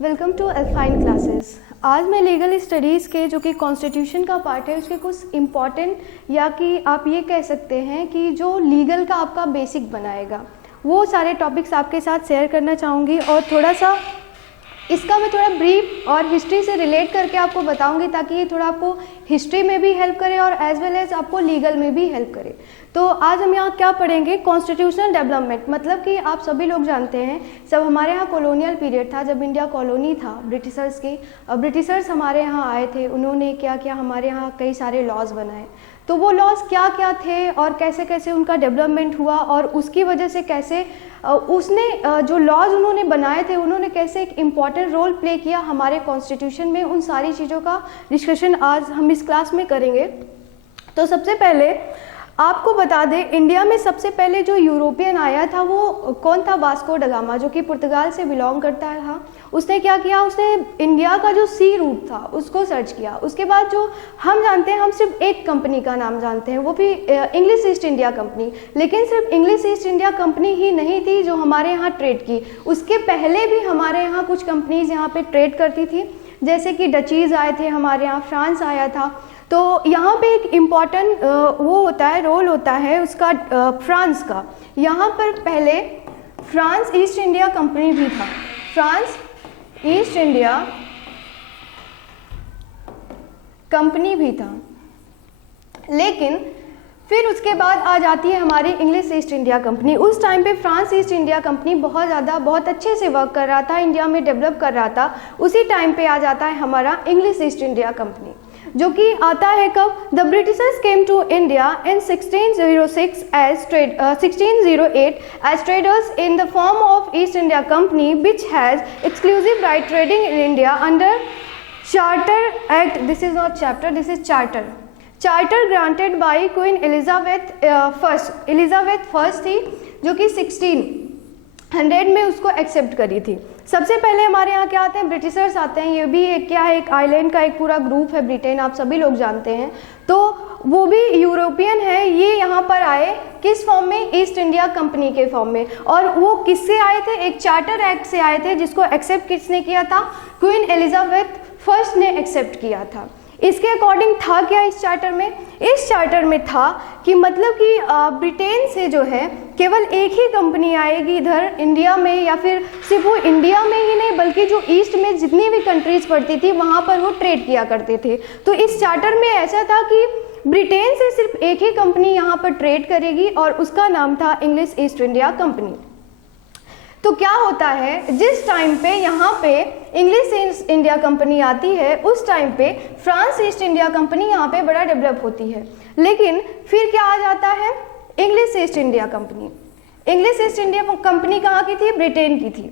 Welcome to अल्फाइन classes. आज मैं legal studies के जो कि कॉन्स्टिट्यूशन का पार्ट है उसके कुछ इम्पॉर्टेंट या कि आप ये कह सकते हैं कि जो लीगल का आपका बेसिक बनाएगा वो सारे टॉपिक्स आपके साथ शेयर करना चाहूँगी और थोड़ा सा इसका मैं थोड़ा ब्रीफ और हिस्ट्री से रिलेट करके आपको बताऊंगी ताकि ये थोड़ा आपको हिस्ट्री में भी हेल्प करे और एज वेल एज आपको लीगल में भी हेल्प करे। तो आज हम यहाँ क्या पढ़ेंगे, कॉन्स्टिट्यूशनल डेवलपमेंट। मतलब कि आप सभी लोग जानते हैं जब हमारे यहाँ कॉलोनियल पीरियड था, जब इंडिया कॉलोनी था ब्रिटिशर्स की, ब्रिटिशर्स हमारे यहाँ आए थे, उन्होंने क्या किया, हमारे यहाँ कई सारे लॉज बनाए। तो वो लॉज क्या क्या थे और कैसे कैसे उनका डेवलपमेंट हुआ और उसकी वजह से कैसे उसने जो लॉज उन्होंने बनाए थे उन्होंने कैसे एक इम्पॉर्टेंट रोल प्ले किया हमारे कॉन्स्टिट्यूशन में, उन सारी चीज़ों का डिस्कशन आज हम इस क्लास में करेंगे। तो सबसे पहले आपको बता दें, इंडिया में सबसे पहले जो यूरोपियन आया था वो कौन था, वास्को ड गामा, जो कि पुर्तगाल से बिलोंग करता था। उसने क्या किया, उसने इंडिया का जो सी रूट था उसको सर्च किया। उसके बाद जो हम जानते हैं, हम सिर्फ एक कंपनी का नाम जानते हैं, वो भी इंग्लिश ईस्ट इंडिया कंपनी। लेकिन सिर्फ इंग्लिश ईस्ट इंडिया कंपनी ही नहीं थी जो हमारे यहाँ ट्रेड की, उसके पहले भी हमारे यहाँ कुछ कंपनीज यहाँ पे ट्रेड करती थी, जैसे कि डचीज़ आए थे हमारे यहाँ, फ्रांस आया था। तो यहाँ पे एक इम्पॉर्टेंट वो होता है, रोल होता है उसका फ्रांस का। यहाँ पर पहले फ्रांस ईस्ट इंडिया कंपनी भी था, फ्रांस ईस्ट इंडिया कंपनी भी था। लेकिन फिर उसके बाद आ जाती है हमारी इंग्लिश ईस्ट इंडिया कंपनी। उस टाइम पे फ्रांस ईस्ट इंडिया कंपनी बहुत अच्छे से वर्क कर रहा था, इंडिया में डेवलप कर रहा था। उसी टाइम पे आ जाता है हमारा इंग्लिश ईस्ट इंडिया कंपनी, जो कि आता है कब, the Britishers came to India in 1606 as 1608 as traders in the form of East India company which has exclusive right trading in India under charter act. This is not chapter, this is charter granted by queen Elizabeth first थी, जो कि 1600 में उसको accept करी थी। सबसे पहले हमारे यहाँ क्या आते हैं, ब्रिटिशर्स आते हैं। ये भी एक क्या है, एक आइलैंड का एक पूरा ग्रुप है, ब्रिटेन, आप सभी लोग जानते हैं। तो वो भी यूरोपियन है, ये यहाँ पर आए किस फॉर्म में, ईस्ट इंडिया कंपनी के फॉर्म में। और वो किससे आए थे, एक चार्टर एक्ट से आए थे, जिसको एक्सेप्ट किसने किया था, क्वीन एलिजाबेथ फर्स्ट ने एक्सेप्ट किया था। इसके अकॉर्डिंग था क्या इस चार्टर में था कि मतलब कि ब्रिटेन से जो है केवल एक ही कंपनी आएगी इधर इंडिया में, या फिर सिर्फ वो इंडिया में ही नहीं बल्कि जो ईस्ट में जितनी भी कंट्रीज पड़ती थी वहाँ पर वो ट्रेड किया करते थे। तो इस चार्टर में ऐसा था कि ब्रिटेन से सिर्फ एक ही कंपनी यहाँ पर ट्रेड करेगी और उसका नाम था इंग्लिश ईस्ट इंडिया कंपनी। तो क्या होता है, जिस टाइम पे यहाँ पे इंग्लिश ईस्ट इंडिया कंपनी आती है उस टाइम पे फ्रांस ईस्ट इंडिया कंपनी यहाँ पे बड़ा डेवलप होती है। लेकिन फिर क्या आ जाता है, English East India company. English East India company कहाँ की थी, ब्रिटेन की थी।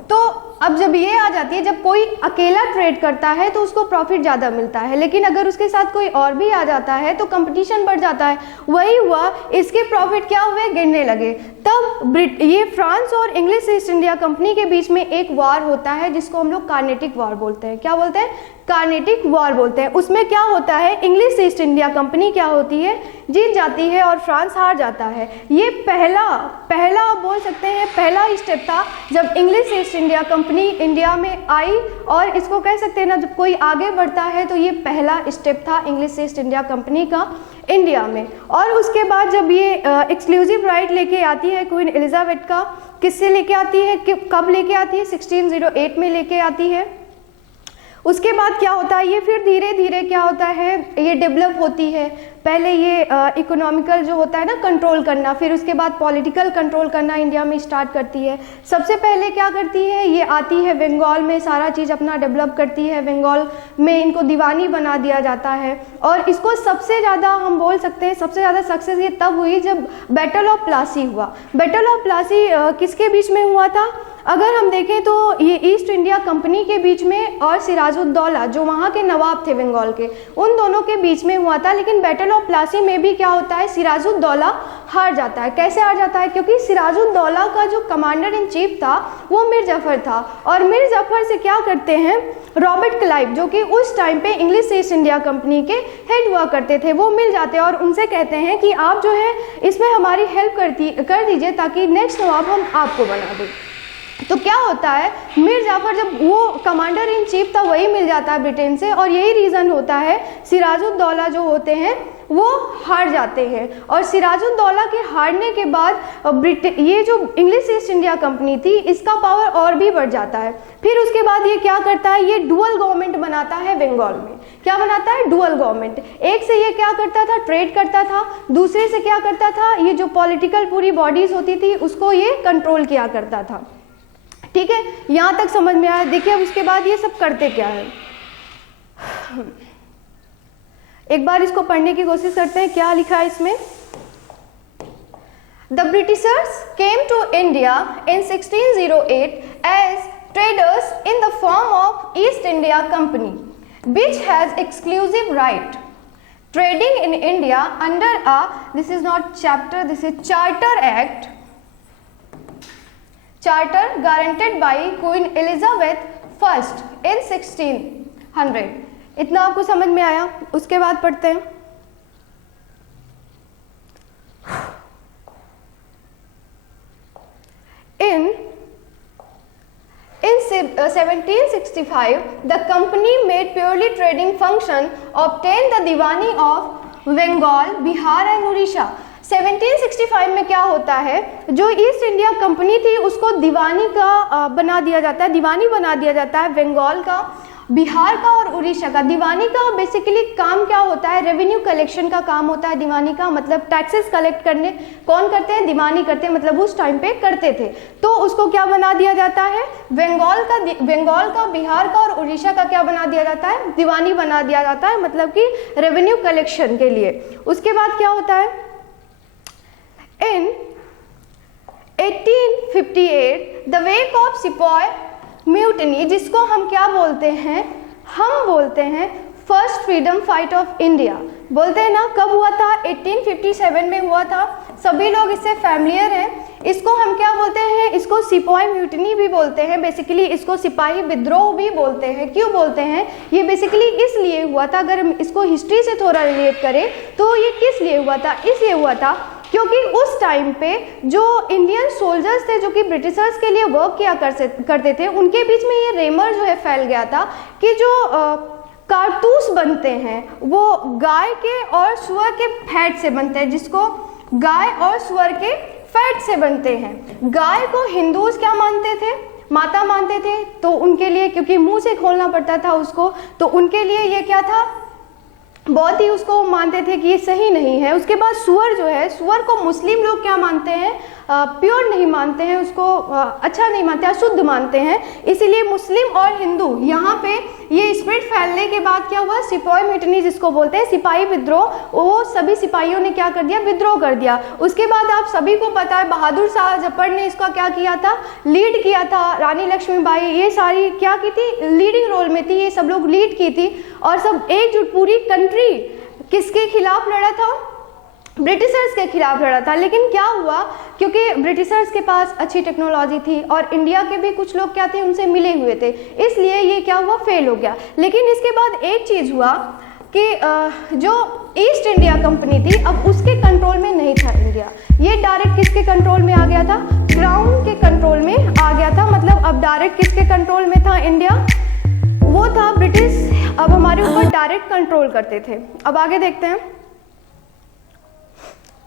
तो अब जब ये आ जाती है, जब कोई अकेला ट्रेड करता है तो उसको प्रॉफिट ज़्यादा मिलता है, लेकिन अगर उसके साथ कोई और भी आ जाता है तो कंपटीशन बढ़ जाता है। वही हुआ, इसके प्रॉफिट क्या हुए, गिरने लगे। तब ये फ्रांस और इंग्लिश ईस्ट इंडिया कंपनी के बीच में एक वार होता है जिसको हम लोग कार्नेटिक वार बोलते हैं। क्या बोलते हैं, कार्नेटिक वार बोलते हैं। उसमें क्या होता है, इंग्लिश ईस्ट इंडिया कंपनी क्या होती है, जीत जाती है और फ्रांस हार जाता है। ये पहला आप बोल सकते हैं पहला स्टेप था जब English East India company India में आई, और इसको कह सकते हैं ना, जब कोई आगे बढ़ता है तो ये पहला स्टेप था इंग्लिश ईस्ट इंडिया कंपनी का इंडिया में। और उसके बाद जब ये एक्सक्लूसिव राइट लेके आती है क्वीन एलिजाबेथ का, किससे लेके आती है, कब लेके आती है, 1608 में लेके आती है। उसके बाद क्या होता है, ये फिर धीरे धीरे क्या होता है, ये डेवलप होती है। पहले ये इकोनॉमिकल जो होता है ना कंट्रोल करना, फिर उसके बाद पॉलिटिकल कंट्रोल करना इंडिया में स्टार्ट करती है। सबसे पहले क्या करती है, ये आती है बंगाल में, सारा चीज़ अपना डेवलप करती है। बंगाल में इनको दीवानी बना दिया जाता है और इसको सबसे ज़्यादा हम बोल सकते हैं सबसे ज़्यादा सक्सेस ये तब हुई जब बैटल ऑफ प्लासी हुआ। बैटल ऑफ प्लासी किसके बीच में हुआ था, अगर हम देखें तो ये ईस्ट इंडिया कंपनी के बीच में और सिराजुद्दौला जो वहाँ के नवाब थे बंगाल के, उन दोनों के बीच में हुआ था। लेकिन बैटल ऑफ प्लासी में भी क्या होता है, सिराजुद्दौला हार जाता है। कैसे हार जाता है, क्योंकि सिराजुद्दौला का जो कमांडर इन चीफ था वो मीर जफर था, और मीर जफर से क्या करते हैं, रॉबर्ट क्लाइव जो कि उस टाइम पे इंग्लिश ईस्ट इंडिया कंपनी के हेड हुआ करते थे, वो मिल जाते हैं और उनसे कहते हैं कि आप जो है इसमें हमारी हेल्प कर दीजिए ताकि नेक्स्ट नवाब हम आपको बना दें। तो क्या होता है, मीर जाफर जब वो कमांडर इन चीफ था वही मिल जाता है ब्रिटेन से, और यही रीज़न होता है सिराजुद्दौला जो होते हैं वो हार जाते हैं। और सिराजुद्दौला के हारने के बाद ये जो इंग्लिश ईस्ट इंडिया कंपनी थी इसका पावर और भी बढ़ जाता है। फिर उसके बाद ये क्या करता है, ये डुअल गवर्नमेंट बनाता है बंगाल में। क्या बनाता है, डुअल गवर्नमेंट। एक से ये क्या करता था, ट्रेड करता था, दूसरे से क्या करता था, ये जो पॉलिटिकल पूरी बॉडीज होती थी उसको ये कंट्रोल किया करता था। ठीक है, यहाँ तक समझ में आया। देखिए अब उसके बाद ये सब करते क्या है, एक बार इसको पढ़ने की कोशिश करते हैं क्या लिखा है इसमें। The Britishers came to India in 1608 as traders in the form of East India Company, which has exclusive right trading in India under a, this is not chapter, this is Charter Act, charter guaranteed by Queen Elizabeth I in 1600। इतना आपको समझ में आया। उसके बाद पढ़ते हैं In 1765, the company made purely trading function, obtained the Diwani of Bengal, Bihar and Odisha। 1765 में क्या होता है, जो ईस्ट इंडिया कंपनी थी उसको दीवानी का बना दिया जाता है, दीवानी बना दिया जाता है बंगाल का, बिहार का और उड़ीसा का। दीवानी का बेसिकली काम क्या होता है, रेवेन्यू कलेक्शन का काम होता है दीवानी का, मतलब टैक्सेस कलेक्ट करने कौन करते हैं, दीवानी करते हैं, मतलब उस टाइम पे करते थे। तो उसको क्या बना दिया जाता है, बंगाल का, बिहार का और उड़ीसा का क्या बना दिया जाता है, दीवानी बना दिया जाता है, मतलब कि रेवेन्यू कलेक्शन के लिए। उसके बाद क्या होता है, इन 1858 the wake of sepoy mutiny, जिसको हम क्या बोलते हैं, हम बोलते हैं first freedom fight of India, बोलते हैं ना। कब हुआ था, 1857 में हुआ था। सभी लोग इससे फैमिलियर हैं। इसको हम क्या बोलते हैं, इसको सिपॉय म्यूटनी भी बोलते हैं, बेसिकली इसको सिपाही विद्रोह भी बोलते हैं। क्यों बोलते हैं, ये बेसिकली इसलिए हुआ था, अगर हम इसको हिस्ट्री से थोड़ा रिलेट करें तो ये किस लिए हुआ था, इसलिए हुआ था क्योंकि उस टाइम पे जो इंडियन सोल्जर्स थे जो कि ब्रिटिशर्स के लिए वर्क किया करते थे, उनके बीच में ये रेमर जो है फैल गया था कि जो कारतूस बनते हैं वो गाय के और सुअर के फैट से बनते हैं, जिसको गाय और सुअर के फैट से बनते हैं। गाय को हिंदूज क्या मानते थे, माता मानते थे, तो उनके लिए क्योंकि मुंह से खोलना पड़ता था उसको, तो उनके लिए ये क्या था, बहुत ही उसको मानते थे कि ये सही नहीं है। उसके बाद सुअर जो है, सुअर को मुस्लिम लोग क्या मानते हैं, प्योर नहीं मानते हैं, उसको अच्छा नहीं मानते, अशुद्ध मानते हैं। इसीलिए मुस्लिम और हिंदू यहाँ पे ये स्प्रिट फैलने के बाद क्या हुआ, सिपॉय म्यूटनी जिसको बोलते हैं, सिपाही विद्रोह, वो सभी सिपाहियों ने क्या कर दिया, विद्रोह कर दिया। उसके बाद आप सभी को पता है बहादुर शाह जफर ने इसका क्या किया था, लीड किया था। रानी लक्ष्मीबाई ये सारी क्या की थी, लीडिंग रोल में थी, ये सब लोग लीड की थी और सब एकजुट पूरी कंट्री किसके खिलाफ लड़ा था, ब्रिटिशर्स के खिलाफ लड़ा था। लेकिन क्या हुआ, क्योंकि ब्रिटिशर्स के पास अच्छी टेक्नोलॉजी थी और इंडिया के भी कुछ लोग क्या थे, उनसे मिले हुए थे, इसलिए ये क्या हुआ, फेल हो गया। लेकिन इसके बाद एक चीज़ हुआ कि जो ईस्ट इंडिया कंपनी थी अब उसके कंट्रोल में नहीं था इंडिया, ये डायरेक्ट किसके कंट्रोल में आ गया था, क्राउन के कंट्रोल में आ गया था। मतलब अब डायरेक्ट किसके कंट्रोल में था इंडिया, वो था ब्रिटिश, अब हमारे ऊपर डायरेक्ट कंट्रोल करते थे। अब आगे देखते हैं,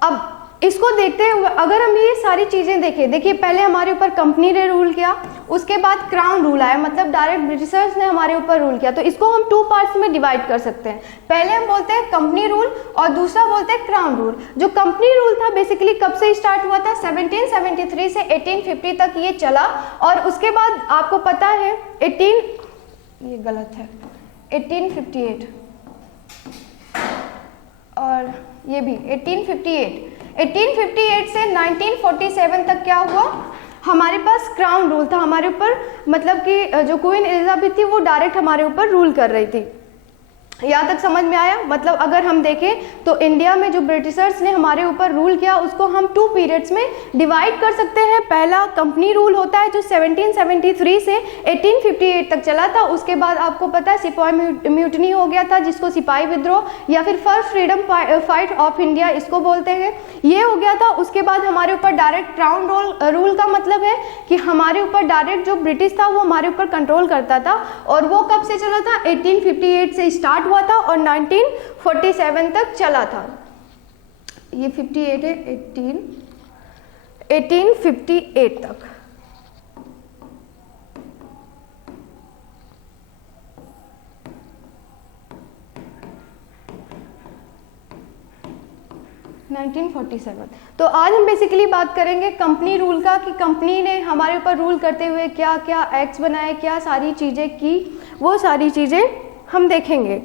अब इसको देखते हैं, अगर हम ये सारी चीज़ें देखें, देखिए पहले हमारे ऊपर कंपनी ने रूल किया, उसके बाद क्राउन रूल आया, मतलब डायरेक्ट ब्रिटिशर्स ने हमारे ऊपर रूल किया। तो इसको हम 2 पार्ट्स में डिवाइड कर सकते हैं। पहले हम बोलते हैं कंपनी रूल और दूसरा बोलते हैं क्राउन रूल। जो कंपनी रूल था बेसिकली कब से स्टार्ट हुआ था, 1773 से 1850 तक ये चला, और उसके बाद आपको पता है 1858 और ये भी 1858 से 1947 तक क्या हुआ, हमारे पास क्राउन रूल था हमारे ऊपर, मतलब कि जो क्वीन एलिजाबेथ थी वो डायरेक्ट हमारे ऊपर रूल कर रही थी। यहाँ तक समझ में आया? मतलब अगर हम देखें तो इंडिया में जो ब्रिटिशर्स ने हमारे ऊपर रूल किया उसको हम 2 पीरियड्स में डिवाइड कर सकते हैं। पहला कंपनी रूल होता है जो 1773 से 1858 तक चला था। उसके बाद आपको पता है सिपाही म्यूटनी हो गया था, जिसको सिपाही विद्रोह या फिर first freedom fight of India इसको बोलते हैं, ये हो गया था। उसके बाद हमारे ऊपर डायरेक्ट क्राउन रूल का मतलब है कि हमारे ऊपर डायरेक्ट जो ब्रिटिश था वो हमारे ऊपर कंट्रोल करता था, और वो कब से चला था? 1858 से स्टार्ट हुआ था और 1947 तक चला था। ये 58 है, 1858 तक। तो आज हम बेसिकली बात करेंगे कंपनी रूल का, कि कंपनी ने हमारे ऊपर रूल करते हुए क्या क्या एक्ट्स बनाए, क्या सारी चीज़ें की, वो सारी चीज़ें हम देखेंगे।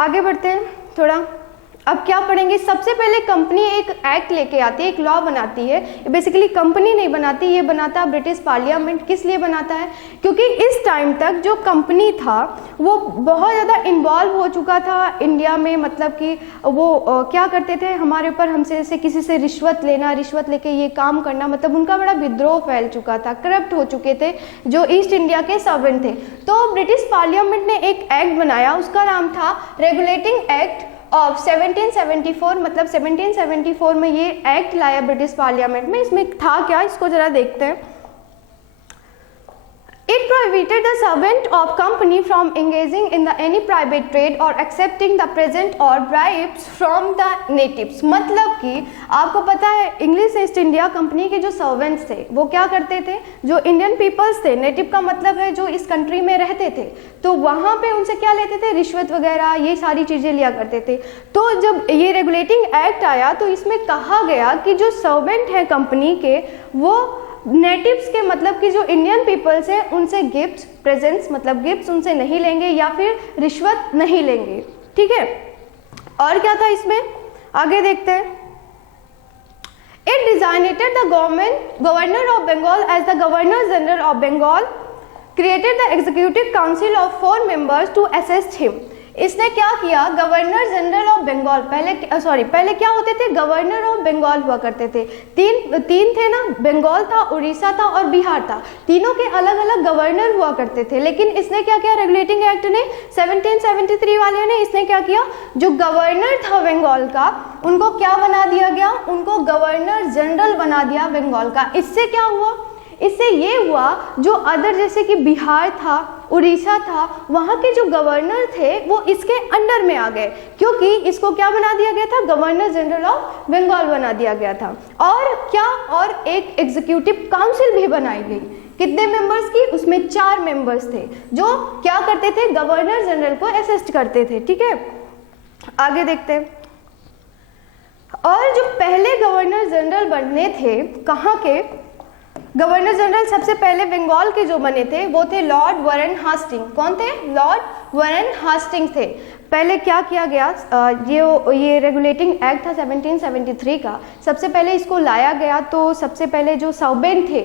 आगे बढ़ते हैं थोड़ा। अब क्या पढ़ेंगे? सबसे पहले कंपनी एक एक्ट लेके आती है, एक लॉ बनाती है। बेसिकली कंपनी नहीं बनाती, ये बनाता है ब्रिटिश पार्लियामेंट। किस लिए बनाता है? क्योंकि इस टाइम तक जो कंपनी था वो बहुत ज़्यादा इन्वॉल्व हो चुका था इंडिया में। मतलब कि वो क्या करते थे, हमारे ऊपर हमसे जैसे किसी से रिश्वत लेना, रिश्वत लेके ये काम करना, मतलब उनका बड़ा विद्रोह फैल चुका था, करप्ट हो चुके थे जो ईस्ट इंडिया के सॉवरेन थे। तो ब्रिटिश पार्लियामेंट ने एक एक्ट बनाया, उसका नाम था रेगुलेटिंग एक्ट ऑफ 1774। मतलब 1774 में ये एक्ट लाया ब्रिटिश पार्लियामेंट में। इसमें था क्या, इसको जरा देखते हैं। It prohibited the servant of company from engaging in the any private trade or accepting the present or bribes from the natives। मतलब कि आपको पता है इंग्लिश ईस्ट इंडिया कंपनी के जो सर्वेंट्स थे वो क्या करते थे, जो इंडियन पीपल्स थे, नेटिव का मतलब है जो इस कंट्री में रहते थे, तो वहाँ पे उनसे क्या लेते थे, रिश्वत वगैरह ये सारी चीज़ें लिया करते थे। तो जब ये रेगुलेटिंग एक्ट आया तो इसमें कहा गया कि जो सर्वेंट है कंपनी के वो नेटिव्स के मतलब कि जो इंडियन पीपल्स हैं उनसे गिफ्ट्स, प्रेजेंट्स मतलब गिफ्ट्स उनसे नहीं लेंगे या फिर रिश्वत नहीं लेंगे। ठीक है, और क्या था इसमें, आगे देखते हैं। It designated the governor of Bengal as the Governor General of Bengal, created the Executive Council of 4 members to assist him। इसने क्या किया, गवर्नर जनरल ऑफ बंगाल, पहले क्या होते थे, गवर्नर ऑफ बंगाल हुआ करते थे। तीन थे ना, बंगाल था, उड़ीसा था और बिहार था। तीनों के अलग अलग गवर्नर हुआ करते थे। लेकिन इसने क्या किया, रेगुलेटिंग एक्ट ने 1773 वाले ने इसने क्या किया, जो गवर्नर था बंगाल का उनको क्या बना दिया गया, उनको गवर्नर जनरल बना दिया बंगाल का। इससे क्या हुआ, इससे ये हुआ जो अदर जैसे कि बिहार था, उड़ीसा था, वहाँ के जो गवर्नर थे वो इसके अंडर में आ गए, क्योंकि इसको क्या बना दिया गया था, गवर्नर जनरल ऑफ बंगाल बना दिया गया था। और क्या, और एक एग्जीक्यूटिव काउंसिल भी बनाई गई। कितने मेंबर्स की, उसमें 4 मेंबर्स थे जो क्या करते थे, गवर्नर जनरल को असिस्ट करते थे। ठीक है, आगे देखते हैं। और जो पहले गवर्नर जनरल बने थे, कहाँ के गवर्नर जनरल सबसे पहले बंगाल के जो बने थे वो थे लॉर्ड वारेन हास्टिंग। कौन थे, लॉर्ड वारेन हास्टिंग थे। पहले क्या किया गया, ये रेगुलेटिंग एक्ट था 1773 का, सबसे पहले इसको लाया गया। तो सबसे पहले जो सर्वेंट थे,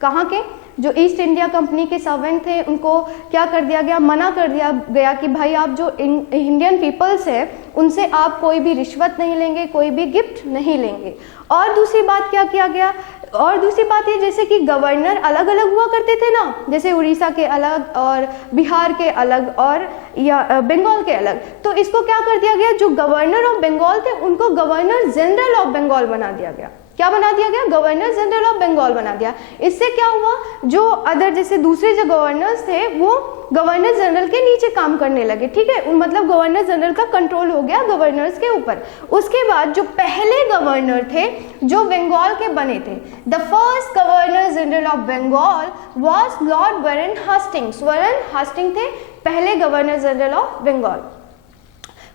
कहाँ के, जो ईस्ट इंडिया कंपनी के सर्वेंट थे, उनको क्या कर दिया गया, मना कर दिया गया कि भाई आप जो इंडियन पीपल्स हैं उनसे आप कोई भी रिश्वत नहीं लेंगे, कोई भी गिफ्ट नहीं लेंगे। और दूसरी बात क्या किया गया, और दूसरी बात ये जैसे कि गवर्नर अलग अलग हुआ करते थे ना, जैसे उड़ीसा के अलग और बिहार के अलग और या बंगाल के अलग, तो इसको क्या कर दिया गया, जो गवर्नर ऑफ बंगाल थे उनको गवर्नर जनरल ऑफ बंगाल बना दिया गया। क्या बना दिया गया, गवर्नर जनरल ऑफ बंगाल बना दिया। इससे क्या हुआ, जो अदर जैसे दूसरे जो गवर्नर्स थे वो गवर्नर जनरल के नीचे काम करने लगे। ठीक है, मतलब गवर्नर जनरल का कंट्रोल हो गया गवर्नर्स के ऊपर। उसके बाद जो पहले गवर्नर थे जो बंगाल के बने थे, the first governor general of Bengal was lord Warren Hastings. Warren Hasting थे पहले गवर्नर जनरल ऑफ बंगाल।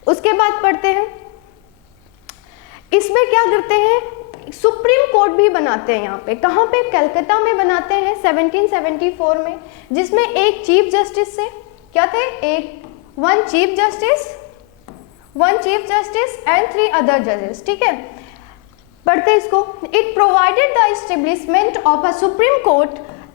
उसके बाद पढ़ते हैं, इसमें क्या करते हैं, सुप्रीम कोर्ट भी बनाते हैं यहाँ पे। कहाँ पे, कलकत्ता में बनाते हैं 1774 में, जिसमें एक चीफ जस्टिस से क्या थे, one chief justice and 3 other जजेस। ठीक है, पढ़ते इसको। It provided the establishment of a supreme court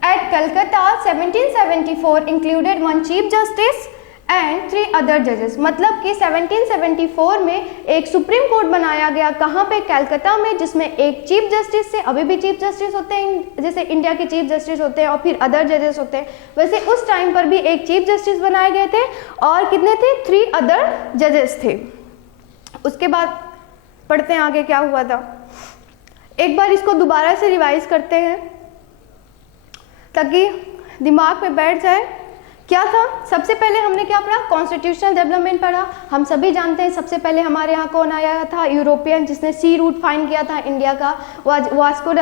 at Calcutta 1774 included 1 chief justice and 3 other जजेस, मतलब कि 1774 में एक सुप्रीम कोर्ट बनाया गया, कहाँ पे, कलकत्ता में, जिसमें एक चीफ जस्टिस थे, अभी भी चीफ जस्टिस होते हैं जैसे इंडिया के चीफ जस्टिस होते हैं और फिर अदर जजेस होते हैं, वैसे उस टाइम पर भी एक चीफ जस्टिस बनाए गए थे और कितने थे, 3 अदर जजेस थे। उसके बाद पढ़ते हैं आगे क्या हुआ था, एक बार इसको दोबारा से रिवाइज करते हैं ताकि दिमाग में बैठ जाए। क्या था, सबसे पहले हमने क्या पढ़ा, कॉन्स्टिट्यूशनल डेवलपमेंट पढ़ा। हम सभी जानते हैं सबसे पहले हमारे यहाँ कौन आया था, यूरोपियन, जिसने सी रूट फाइंड किया था इंडिया का, वास्को ड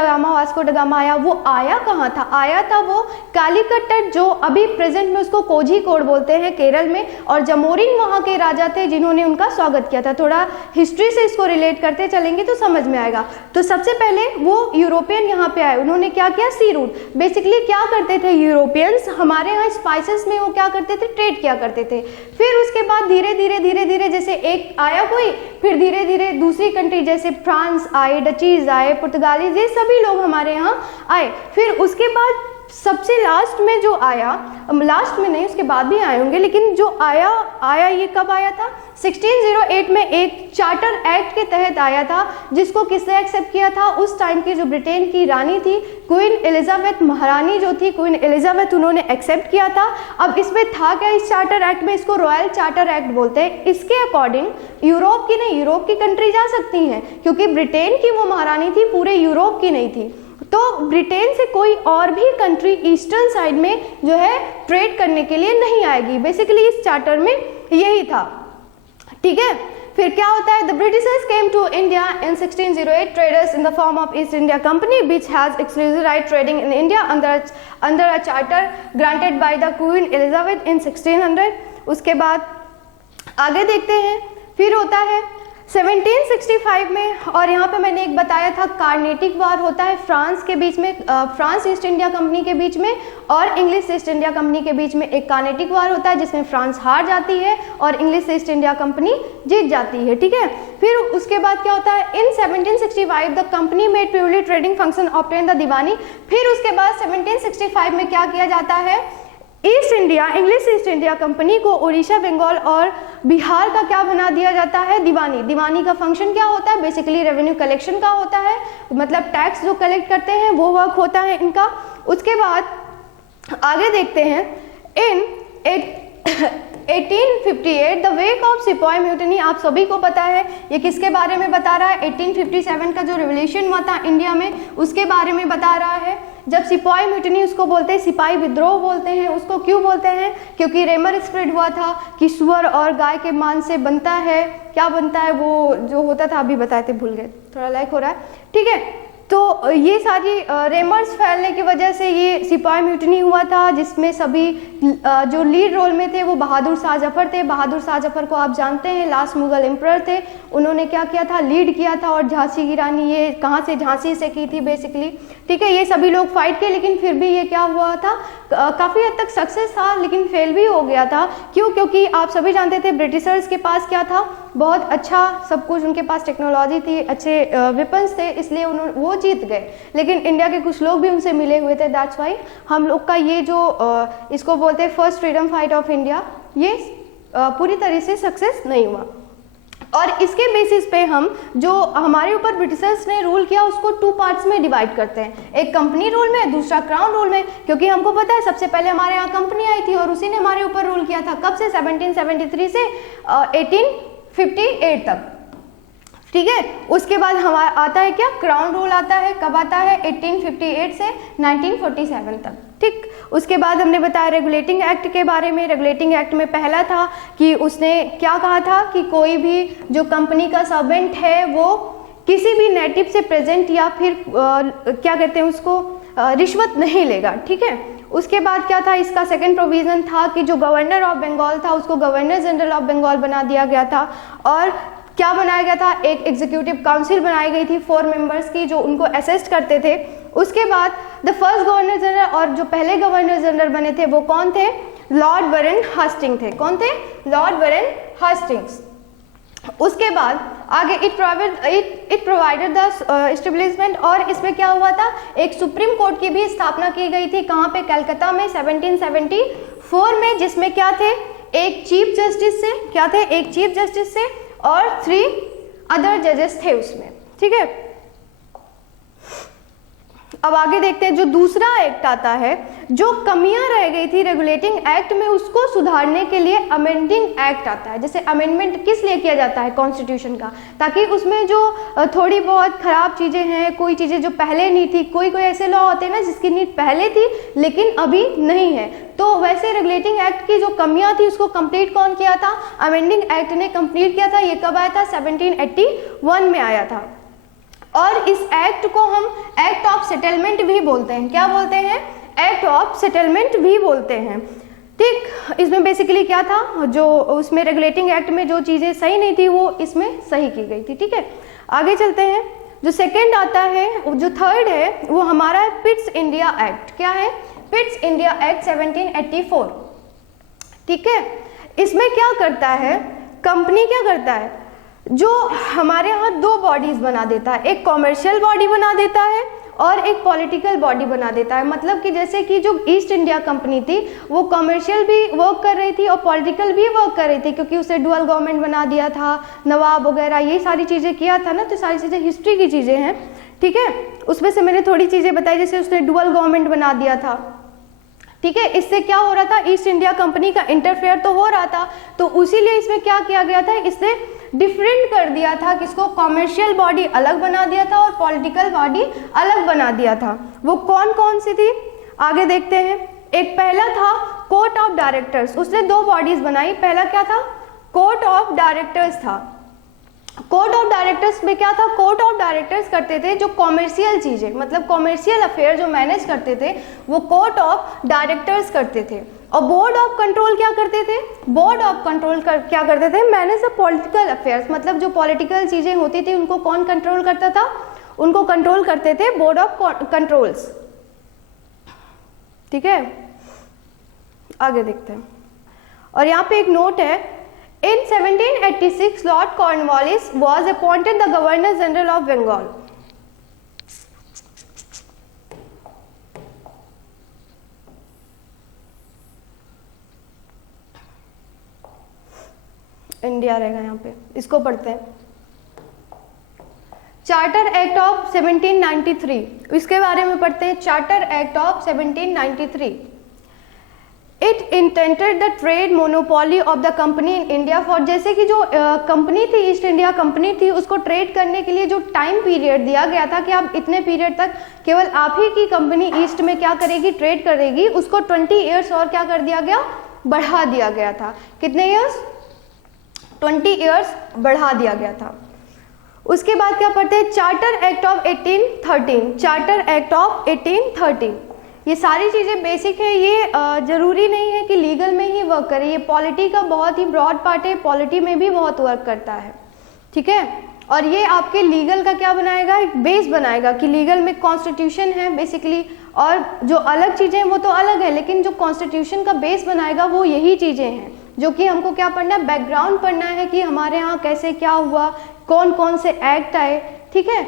गामा आया। वो आया कहाँ था, आया था वो कालीकट, जो अभी प्रेजेंट में उसको कोझिकोड बोलते हैं केरल में, और जमोरिन वहाँ के राजा थे जिन्होंने उनका स्वागत किया था। थोड़ा हिस्ट्री से इसको रिलेट करते चलेंगे तो समझ में आएगा। तो सबसे पहले वो यूरोपियन यहाँ पे आए, उन्होंने क्या किया, सी रूट। बेसिकली क्या करते थे यूरोपियंस, हमारे यहाँ स्पाइसेस में वो क्या करते थे, ट्रेड किया करते थे। फिर उसके बाद धीरे धीरे जैसे एक आया कोई, फिर धीरे धीरे दूसरी कंट्री जैसे फ्रांस आए, डचीज आए, पुर्तगालीज, ये सभी लोग हमारे यहाँ आए। फिर उसके बाद सबसे लास्ट में जो आया, लास्ट में नहीं उसके बाद भी आए होंगे, लेकिन जो आया ये कब आया था, 1608 में एक चार्टर एक्ट के तहत आया था, जिसको किसने एक्सेप्ट किया था, उस टाइम की जो ब्रिटेन की रानी थी क्वीन एलिजाबेथ, महारानी जो थी क्वीन एलिजाबेथ, उन्होंने एक्सेप्ट किया था। अब इसमें था क्या, इस चार्टर एक्ट में, इसको रॉयल चार्टर एक्ट बोलते हैं। इसके अकॉर्डिंग यूरोप की नहीं, यूरोप की कंट्री जा सकती हैं, क्योंकि ब्रिटेन की वो महारानी थी, पूरे यूरोप की नहीं थी। तो ब्रिटेन से कोई और भी कंट्री ईस्टर्न साइड में जो है ट्रेड करने के लिए नहीं आएगी। बेसिकली इस चार्टर में यही था, ठीक है। फिर क्या होता है, the Britishers came to India in 1608, traders in the form of East India company which has exclusive right trading in India under a charter granted by the Queen Elizabeth in 1600। उसके बाद आगे देखते हैं, फिर होता है 1765 में, और यहाँ पे मैंने एक बताया था कार्नेटिक वार होता है फ्रांस के बीच में, फ्रांस ईस्ट इंडिया कंपनी के बीच में और इंग्लिश ईस्ट इंडिया कंपनी के बीच में एक कार्नेटिक वार होता है, जिसमें फ्रांस हार जाती है और इंग्लिश ईस्ट इंडिया कंपनी जीत जाती है, ठीक है। फिर उसके बाद क्या होता है, in 1765 the company made purely trading function obtain the diwani. फिर उसके बाद 1765 में क्या किया जाता है, East India, English East India Company को उड़ीसा, बंगाल और बिहार का क्या बना दिया जाता है, दीवानी। दीवानी का फंक्शन क्या होता है, बेसिकली रेवेन्यू कलेक्शन का होता है, मतलब टैक्स जो कलेक्ट करते हैं वो वर्क होता है इनका। उसके बाद आगे देखते हैं, इन 1858 द वेक ऑफ सिपाही म्यूटिनी, आप सभी को पता है ये किसके बारे में बता रहा है, 1857 का जो रिवोल्यूशन हुआ था इंडिया में उसके बारे में बता रहा है। जब सिपाही म्यूटिनी उसको बोलते हैं, सिपाही विद्रोह बोलते हैं उसको, क्यों बोलते हैं, क्योंकि रेमर स्प्रेड हुआ था कि सुअर और गाय के मांस से बनता है, क्या बनता है वो जो होता था, अभी बताए थे भूल गए, थोड़ा लाइक हो रहा है, ठीक है। तो ये सारी रेमर्स फैलने की वजह से ये सिपाही म्यूटिनी हुआ था, जिसमें सभी जो लीड रोल में थे वो बहादुर शाह जफर थे। बहादुर शाह जफर को आप जानते हैं, लास्ट मुगल एम्परर थे, उन्होंने क्या किया था, लीड किया था, और झांसी की रानी ये कहाँ से, झांसी से की थी बेसिकली, ठीक है। ये सभी लोग फाइट किए, लेकिन फिर भी ये क्या हुआ था, काफ़ी हद तक सक्सेस था, लेकिन फेल भी हो गया था। क्यों, क्योंकि आप सभी जानते थे ब्रिटिशर्स के पास क्या था, बहुत अच्छा सब कुछ, उनके पास टेक्नोलॉजी थी, अच्छे वेपन्स थे, इसलिए उन्होंने वो जीत गए। लेकिन इंडिया के कुछ लोग भी उनसे मिले हुए थे, दैट्स वाई हम लोग का ये जो इसको बोलते हैं first freedom fight of India, ये पूरी तरह से सक्सेस नहीं हुआ। और इसके बेसिस पे हम जो हमारे ऊपर ब्रिटिशर्स ने रूल किया उसको 2 पार्ट्स में डिवाइड करते हैं, एक कंपनी रूल में, दूसरा क्राउन रूल में। क्योंकि हमको पता है सबसे पहले हमारे यहाँ कंपनी आई थी और उसी ने हमारे ऊपर रूल किया था, कब से, 1773 से 1858 तक, ठीक है। उसके बाद हमारा आता है क्या, क्राउन रूल आता है, कब आता है, 1858 से 1947 तक, ठीक। उसके बाद हमने बताया रेगुलेटिंग एक्ट के बारे में। रेगुलेटिंग एक्ट में पहला था कि उसने क्या कहा था कि कोई भी जो कंपनी का सर्वेंट है वो किसी भी नेटिव से प्रेजेंट या फिर क्या कहते हैं उसको, रिश्वत नहीं लेगा, ठीक है। उसके बाद क्या था, इसका सेकंड प्रोविजन था कि जो गवर्नर ऑफ बंगाल था उसको गवर्नर जनरल ऑफ बंगाल बना दिया गया था, और क्या बनाया गया था, एक एग्जीक्यूटिव काउंसिल बनाई गई थी 4 मेंबर्स की, जो उनको असिस्ट करते थे। उसके बाद द फर्स्ट गवर्नर जनरल, और जो पहले गवर्नर जनरल बने थे वो कौन थे, लॉर्ड वारेन हास्टिंग्स थे। कौन थे, लॉर्ड वारेन हास्टिंग्स। उसके बाद आगे इट प्रोवाइडेड द एस्टेब्लिशमेंट, और इसमें क्या हुआ था, एक सुप्रीम कोर्ट की भी स्थापना की गई थी, कहाँ पे, कलकत्ता में 1774 में, जिसमें क्या थे, एक चीफ जस्टिस से, क्या थे, एक चीफ जस्टिस से और 3 अदर जजेस थे उसमें, ठीक है। अब आगे देखते हैं, जो दूसरा एक्ट आता है, जो कमियां रह गई थी रेगुलेटिंग एक्ट में उसको सुधारने के लिए अमेंडिंग एक्ट आता है। जैसे अमेंडमेंट किस लिए किया जाता है कॉन्स्टिट्यूशन का, ताकि उसमें जो थोड़ी बहुत खराब चीज़ें हैं, कोई चीज़ें जो पहले नहीं थी, कोई कोई ऐसे लॉ होते हैं ना जिसकी नीड पहले थी लेकिन अभी नहीं है, तो वैसे रेगुलेटिंग एक्ट की जो कमियां थी उसको कंप्लीट कौन किया था, अमेंडिंग एक्ट ने कंप्लीट किया था। ये कब आया था, 1781 में आया था। और इस एक्ट को हम एक्ट ऑफ सेटलमेंट भी बोलते हैं। क्या बोलते हैं, एक्ट ऑफ सेटलमेंट भी बोलते हैं, ठीक। इसमें बेसिकली क्या था, जो उसमें रेगुलेटिंग एक्ट में जो चीज़ें सही नहीं थी वो इसमें सही की गई थी, ठीक है। आगे चलते हैं, जो सेकंड आता है, जो थर्ड है वो हमारा है पिट्स इंडिया एक्ट। क्या है, पिट्स इंडिया एक्ट 1784, ठीक है। इसमें क्या करता है, कंपनी क्या करता है, जो हमारे यहाँ 2 बॉडीज बना देता है, एक कॉमर्शियल बॉडी बना देता है और एक पॉलिटिकल बॉडी बना देता है। मतलब कि जैसे कि जो ईस्ट इंडिया कंपनी थी वो कॉमर्शियल भी वर्क कर रही थी और पॉलिटिकल भी वर्क कर रही थी, क्योंकि उसे डुअल गवर्नमेंट बना दिया था, नवाब वगैरह ये सारी चीज़ें किया था ना, तो सारी चीज़ें हिस्ट्री की चीज़ें हैं, ठीक है। उसमें से मैंने थोड़ी चीज़ें बताई, जैसे उसने डुअल गवर्नमेंट बना दिया था, ठीक है। इससे क्या हो रहा था, ईस्ट इंडिया कंपनी का इंटरफेयर तो हो रहा था, तो उसीलिए इसमें क्या किया गया था, इसने डिफरेंट कर दिया था, किसको, कॉमर्शियल बॉडी अलग बना दिया था और पॉलिटिकल बॉडी अलग बना दिया था। वो कौन कौन सी थी, आगे देखते हैं। एक पहला था कोर्ट ऑफ डायरेक्टर्स, उसने 2 बॉडीज बनाई। पहला क्या था, कोर्ट ऑफ डायरेक्टर्स था। कोर्ट ऑफ डायरेक्टर्स में क्या था, कोर्ट ऑफ डायरेक्टर्स करते थे जो कॉमर्शियल चीज़ें, मतलब कॉमर्शियल अफेयर जो मैनेज करते थे वो कोर्ट ऑफ डायरेक्टर्स करते थे। और बोर्ड ऑफ कंट्रोल क्या करते थे, बोर्ड ऑफ कंट्रोल क्या करते थे, मैनेज द पॉलिटिकल अफेयर्स, मतलब जो पॉलिटिकल चीज़ें होती थी उनको कौन कंट्रोल करता था, उनको कंट्रोल करते थे बोर्ड ऑफ कंट्रोल्स, ठीक है। आगे देखते हैं, और यहाँ पे एक नोट है, In 1786, Lord Cornwallis was appointed the Governor General of Bengal. India रहेगा यहाँ पे, इसको पढ़ते हैं। चार्टर एक्ट ऑफ 1793, इसके बारे में पढ़ते हैं। Charter act of 1793, it intended the trade monopoly of the company in India for, जैसे कि जो कंपनी थी, ईस्ट इंडिया कंपनी थी, उसको ट्रेड करने के लिए जो टाइम पीरियड दिया गया था कि आप इतने पीरियड तक केवल आप ही की कंपनी ईस्ट में क्या करेगी, ट्रेड करेगी, उसको 20 ईयर्स और क्या कर दिया गया, बढ़ा दिया गया था। कितने ईयर्स, 20 ईयर्स बढ़ा दिया गया था। उसके बाद क्या पढ़ते हैं, charter act of 1813, charter act of 1813, ये सारी चीज़ें बेसिक है, ये ज़रूरी नहीं है कि लीगल में ही वर्क करे, ये पॉलिटी का बहुत ही ब्रॉड पार्ट है, पॉलिटी में भी बहुत वर्क करता है, ठीक है। और ये आपके लीगल का क्या बनाएगा, एक बेस बनाएगा कि लीगल में कॉन्स्टिट्यूशन है बेसिकली, और जो अलग चीज़ें हैं वो तो अलग है, लेकिन जो कॉन्स्टिट्यूशन का बेस बनाएगा वो यही चीज़ें हैं, जो कि हमको क्या पढ़ना है, बैकग्राउंड पढ़ना है कि हमारे यहाँ कैसे क्या हुआ, कौन कौन से एक्ट आए, ठीक है।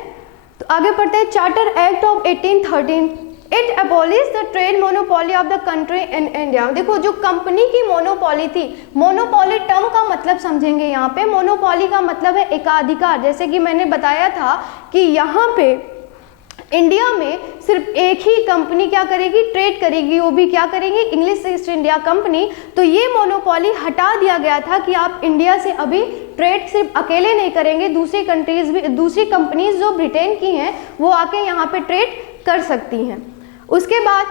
तो आगे पढ़ते हैं, charter act of 1813, it abolish the trade monopoly of the country in India. देखो, जो कंपनी की मोनोपोली थी, मोनोपोली टर्म का मतलब समझेंगे यहाँ पे, मोनोपोली का मतलब है एकाधिकार। जैसे कि मैंने बताया था कि यहाँ पे इंडिया में सिर्फ एक ही कंपनी क्या करेगी, ट्रेड करेगी, वो भी क्या करेगी, इंग्लिश ईस्ट इंडिया कंपनी। तो ये मोनोपोली हटा दिया गया था कि आप इंडिया से अभी ट्रेड सिर्फ अकेले नहीं करेंगे, दूसरी कंट्रीज भी, दूसरी कंपनीज जो ब्रिटेन की हैं वो आके यहाँ पे ट्रेड कर सकती हैं। उसके बाद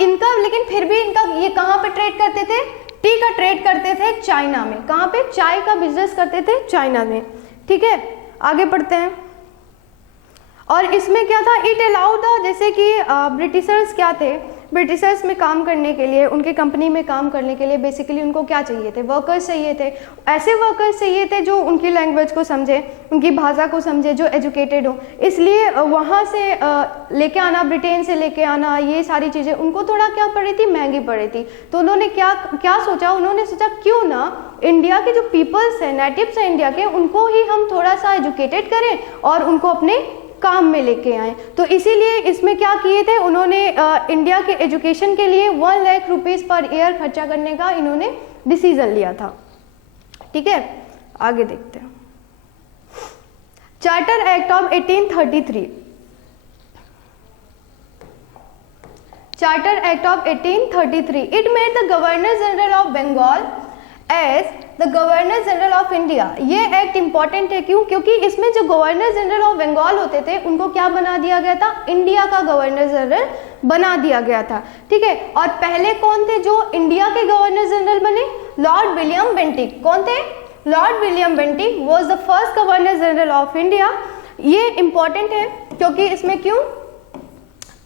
इनका, लेकिन फिर भी इनका, ये कहाँ पे ट्रेड करते थे, टी का ट्रेड करते थे चाइना में। कहाँ पे, चाय का बिजनेस करते थे चाइना में, ठीक है। आगे पढ़ते हैं, और इसमें क्या था, इट अलाउ द, जैसे कि ब्रिटिशर्स क्या थे, ब्रिटिशर्स में काम करने के लिए, उनके कंपनी में काम करने के लिए बेसिकली उनको क्या चाहिए थे, वर्कर्स चाहिए थे। ऐसे वर्कर्स चाहिए थे जो उनकी लैंग्वेज को समझे, उनकी भाषा को समझे, जो एजुकेटेड हो। इसलिए वहाँ से लेके आना, ब्रिटेन से लेके आना, ये सारी चीज़ें उनको थोड़ा क्या पड़ रही थी, महंगी पड़ रही थी। तो उन्होंने क्या सोचा, उन्होंने सोचा क्यों ना इंडिया के जो पीपल्स हैं, नेटिव्स हैं इंडिया के, उनको ही हम थोड़ा सा एजुकेटेड करें और उनको अपने काम में लेके आए। तो इसीलिए इसमें क्या किए थे उन्होंने, इंडिया के एजुकेशन के लिए 1 लाख रुपीज़ पर ईयर खर्चा करने का इन्होंने डिसीजन लिया था। ठीक है, आगे देखते हैं। Charter act of 1833, Charter Act of 1833, it made the Governor General of Bengal as the Governor General of India। ये एक्ट इंपॉर्टेंट है, क्यों? क्योंकि इसमें जो गवर्नर जनरल ऑफ बंगाल होते थे उनको क्या बना दिया गया था, इंडिया का गवर्नर जनरल बना दिया गया था। ठीक है, और पहले कौन थे जो इंडिया के गवर्नर जनरल बने? Lord William Bentinck. कौन थे? Lord William Bentinck was the first governor general of India. ये इंपॉर्टेंट है क्योंकि इसमें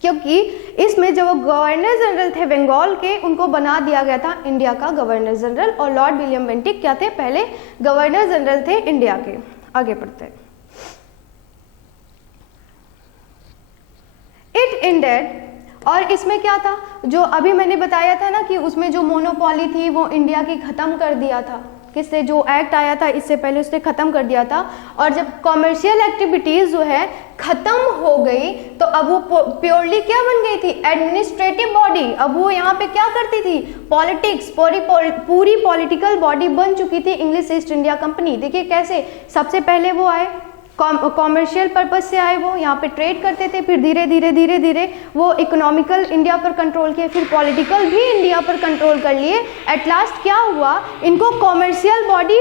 क्योंकि इसमें जो गवर्नर जनरल थे बंगाल के उनको बना दिया गया था इंडिया का गवर्नर जनरल, और लॉर्ड विलियम बेंटिक क्या थे? पहले गवर्नर जनरल थे इंडिया के। आगे पढ़ते हैं। इट एंडेड, और इसमें क्या था, जो अभी मैंने बताया था ना कि उसमें जो मोनोपोली थी वो इंडिया की खत्म कर दिया था। किससे? जो एक्ट आया था इससे पहले उसने खत्म कर दिया था। और जब कॉमर्शियल एक्टिविटीज जो है खत्म हो गई तो अब वो प्योरली क्या बन गई थी? Administrative body. अब वो यहाँ पे क्या करती थी? पॉलिटिक्स, पूरी पॉलिटिकल बॉडी बन चुकी थी इंग्लिश ईस्ट इंडिया कंपनी। देखिए कैसे, सबसे पहले वो आए कॉमर्शियल पर्पज से आए, वो यहाँ पे ट्रेड करते थे, फिर धीरे धीरे वो इकोनॉमिकल इंडिया पर कंट्रोल किए, फिर पॉलिटिकल भी इंडिया पर कंट्रोल कर लिए। एट लास्ट क्या हुआ, इनको कॉमर्शियल बॉडी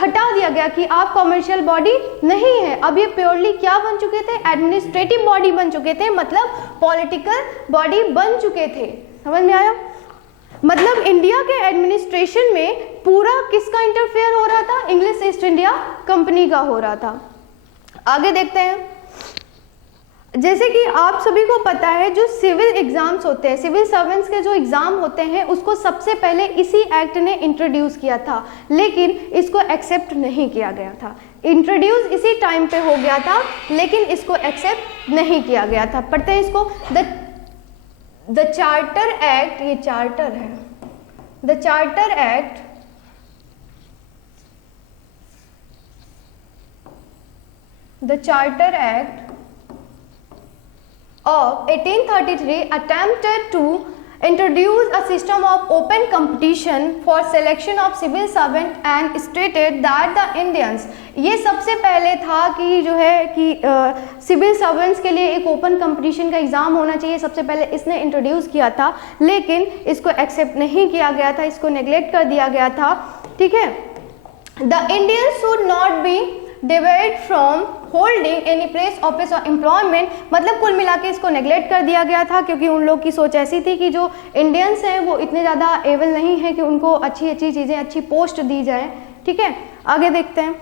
हटा दिया गया कि आप कॉमर्शियल बॉडी नहीं है। अब ये प्योरली क्या बन चुके थे? एडमिनिस्ट्रेटिव बॉडी बन चुके थे, मतलब पॉलिटिकल बॉडी बन चुके थे। समझ में आया? मतलब इंडिया के एडमिनिस्ट्रेशन में पूरा किसका इंटरफेयर हो रहा था? इंग्लिश ईस्ट इंडिया कंपनी का हो रहा था। आगे देखते हैं। जैसे कि आप सभी को पता है जो सिविल एग्जाम्स होते हैं, सिविल सर्वेंट्स के जो एग्जाम होते हैं उसको सबसे पहले इसी एक्ट ने इंट्रोड्यूस किया था, लेकिन इसको एक्सेप्ट नहीं किया गया था। इंट्रोड्यूस इसी टाइम पे हो गया था लेकिन इसको एक्सेप्ट नहीं किया गया था। पढ़ते हैं इसको। द चार्टर एक्ट, ये चार्टर है, the charter act The Charter Act of 1833 attempted to introduce a system of open competition for selection of civil servant and stated that the Indians, ये सबसे पहले था कि जो है कि सिविल सर्वेंट्स के लिए एक ओपन कंपटीशन का एग्ज़ाम होना चाहिए, सबसे पहले इसने इंट्रोड्यूस किया था, लेकिन इसको एक्सेप्ट नहीं किया गया था, इसको नेग्लेक्ट कर दिया गया था। ठीक है, the Indians should not be divide from holding any place office और एम्प्लॉयमेंट, मतलब कुल मिला के इसको नेग्लेक्ट कर दिया गया था क्योंकि उन लोग की सोच ऐसी थी कि जो इंडियंस हैं वो इतने ज़्यादा एबल नहीं है कि उनको अच्छी अच्छी चीज़ें, अच्छी पोस्ट दी जाए। ठीक है, आगे देखते हैं।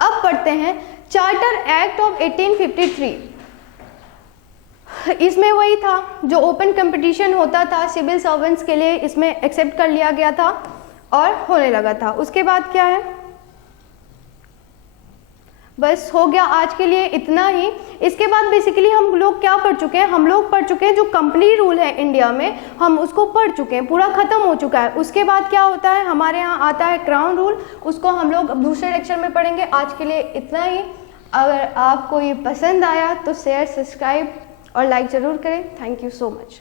अब पढ़ते हैं चार्टर एक्ट ऑफ 1853। इसमें वही था जो ओपन कंपटीशन होता था सिविल सर्वेंट्स के लिए, इसमें एक्सेप्ट कर लिया गया था और होने लगा था। उसके बाद क्या है, बस हो गया आज के लिए इतना ही। इसके बाद बेसिकली हम लोग क्या पढ़ चुके हैं, हम लोग पढ़ चुके हैं जो कंपनी रूल है इंडिया में, हम उसको पढ़ चुके हैं, पूरा खत्म हो चुका है। उसके बाद क्या होता है, हमारे यहाँ आता है क्राउन रूल, उसको हम लोग अब दूसरे लेक्चर में पढ़ेंगे। आज के लिए इतना ही। अगर आपको ये पसंद आया तो शेयर, सब्सक्राइब और लाइक ज़रूर करें। Thank you so much.